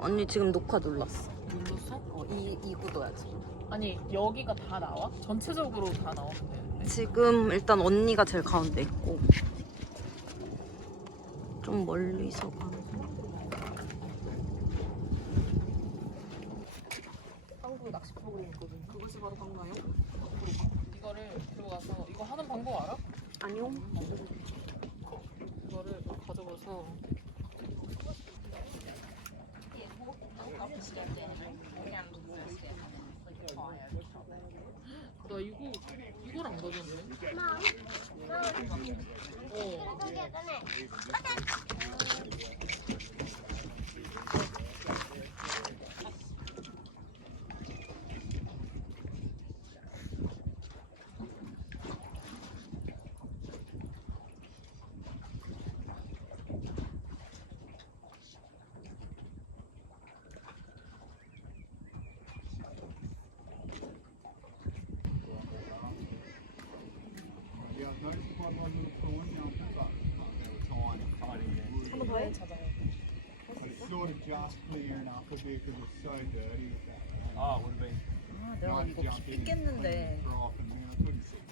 언니 지금 녹화 눌렀어. 눌렀어? 어, 이, 이 구도야지. 아니 여기가 다 나와? 전체적으로 다 나오면 되는데 지금 일단 언니가 제일 가운데 있고 좀 멀리서 가는 한국 낚시 프로그램 있거든 그것이 바로 방나요? 이거를 들고 가서 이거 하는 방법 알아? 아니요 이거를 가져가서 나 이거 이걸 안 가졌네. 어 sort of just clear because it's so dirty. Oh, would have been. 아, 내가 이거 씻겠는데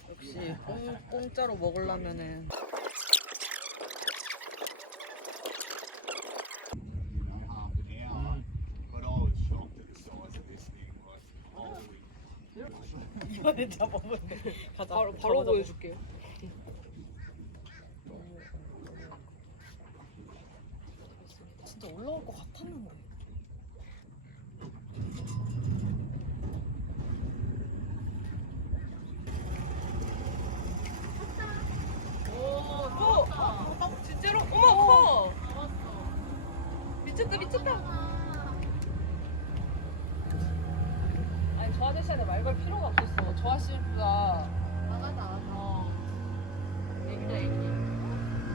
역시 공, 공짜로 먹으려면은 You know, half an hour. But I was shocked at the size of this thing. Like, holy. 이번에 잡아보면 가자 바로, 바로 보여줄게요. 진짜 올라올 것 같았는데 어, 어, 진짜로? 어머, 커! 미쳤다, 미쳤다. 아니 저 아저씨한테 말 걸 필요가 없었어 저 아저씨보다 나가자, 나가자. 어 애기다 애기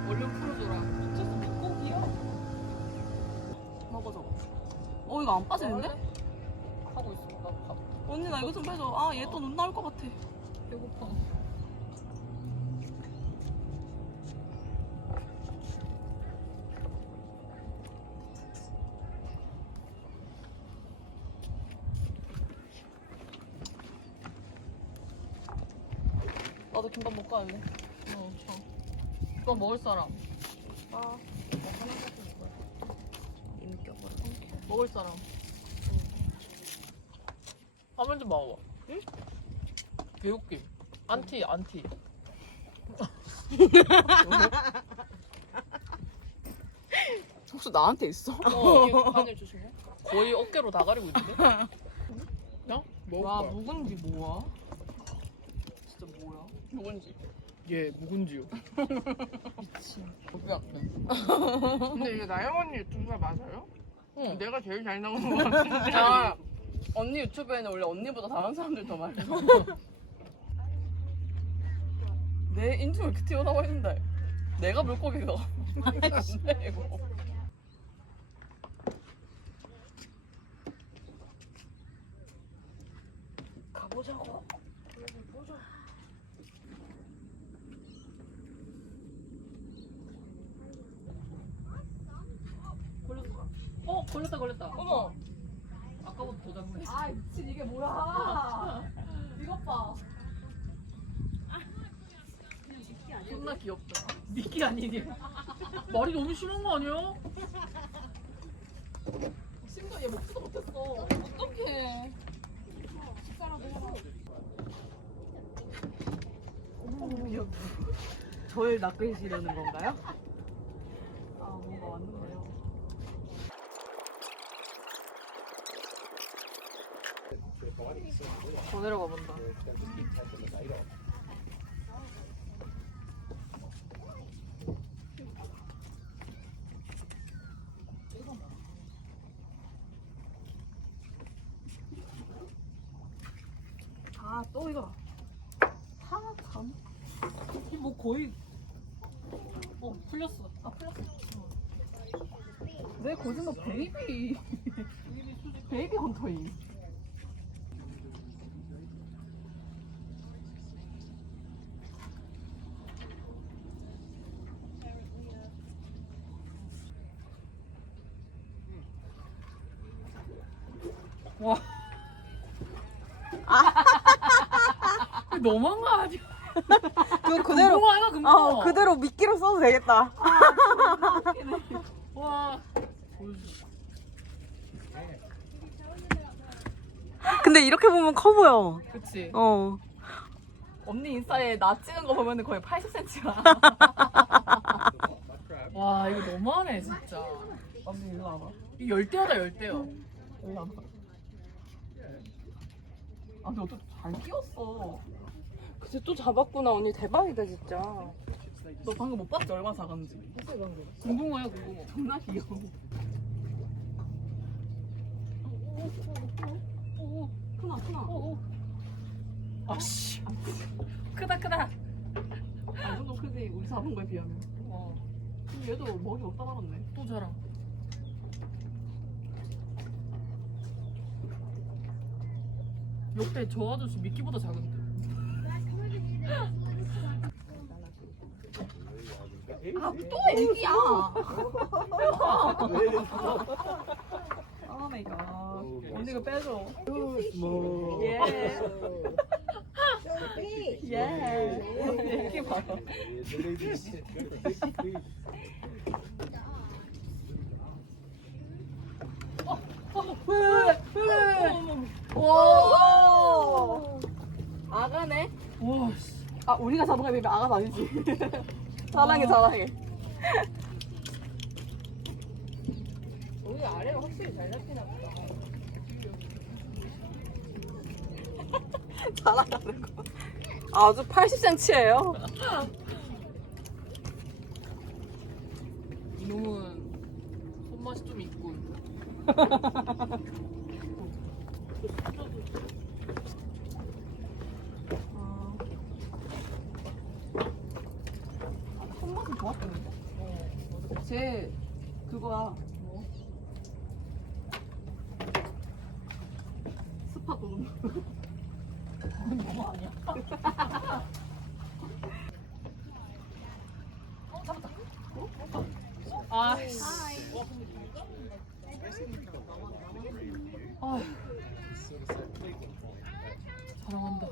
얼른 풀어줘라 미쳤어 물고기야? 먹어 저거 어 이거 안 빠지는데? 하고 있어. 나 밥. 언니 나 이거 좀 빼줘. 아 얘 또 눈 나올 것 같아. 배고파. 나도 김밥 먹고 왔네 어, 저. 이거 먹을 사람. 아. 인격으로 먹을 사람 화면 좀 봐봐 응? 개웃김 안티 안티 혹시 나한테 있어? 어, 바늘 조심해. 거의 어깨로 다 가리고 있는데? 야? 먹을 와 거야 묵은지 뭐야? 진짜 뭐야? 누군지. 얘 묵은지요 미친 근데 이게 나영 언니 유튜브가 맞아요? 응. 내가 제일 잘 나오는 것 같은데. 야 언니 유튜브에는 원래 언니보다 다른 사람들 더 많아 내 인중 왜 이렇게 튀어나와 있는데 내가 물고기가 안돼 이거. 가보자고 어 걸렸다 걸렸다. 어머! 아까부터 더 잡네 아 미친 이게 뭐야? 이것 봐. 존나 귀엽다. 미끼 아니니? 말이 너무 심한 거 아니야? 심지어 얘 먹지도 못했어. 어떡해. 저를 낚으시려는 건가요? 아 뭔가 왔는데요 더 내려가 본다. 아 또 이거. 하참. 뭐 거의 어 풀렸어. 아 풀렸어. 왜 거짓말 베이비. 베이비 헌터이 와. 너무한 거 아니야? 그거 그대로 금붕어야 금붕어. 어 그대로 미끼로 써도 되겠다. 와. 근데 이렇게 보면 커 보여. 그치. 어. 언니 인스타에 나 찍은 거 보면 거의 80cm야. 와 이거 너무하네 진짜. 언니 일로 와봐. 이 열대야다 열대요. 일로 와봐. 아 근데 어떻게 잘 끼웠어. 근데 또 잡았구나 언니 대박이다 진짜. 너 방금 못 봤지 얼마나 작았는지. 금붕어야 금붕어. 존나 귀여워. 크나 크나. 아씨. 크다 크다. 아, 이 정도 크지 우리 잡은 거에 비하면. 어. 근데 얘도 먹이 없다 말았네. 또 자랑. 옆에 저 아저씨 미끼보다 작은데. 아 또 애기야. 아 마이 갓. 언니 이거 빼줘. 예. 예. 애기 봐봐. 와. 와. 아 우리가 잡은 비하면 아가는 아니지. 자랑해 자랑해. 우리 아래가 확실히 잘 잡히나 보다. 자랑하는 거. 아주 80cm예요. 이놈은 손맛이 좀 있군. 아, 손맛은 좋았겠는데? 쟤 그거야. 뭐? 스파돈. 너무 아니야? 어, 잡았다. 아이씨. 아휴. 자랑한다.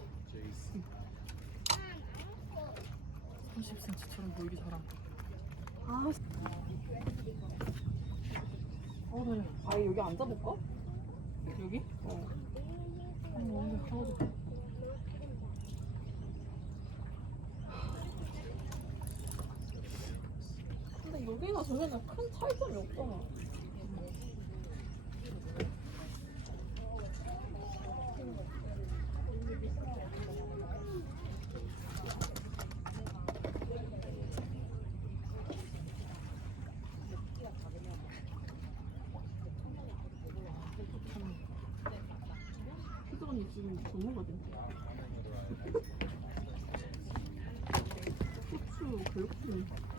30cm처럼 보이기 자랑. 아, 어, 네. 아 여기 앉아볼까? 여기? 어. 아니, 언니 하나도. 근데 여기가 저기는 큰 차이점이 없잖아. 지금 전문가지. 고추, 별고추.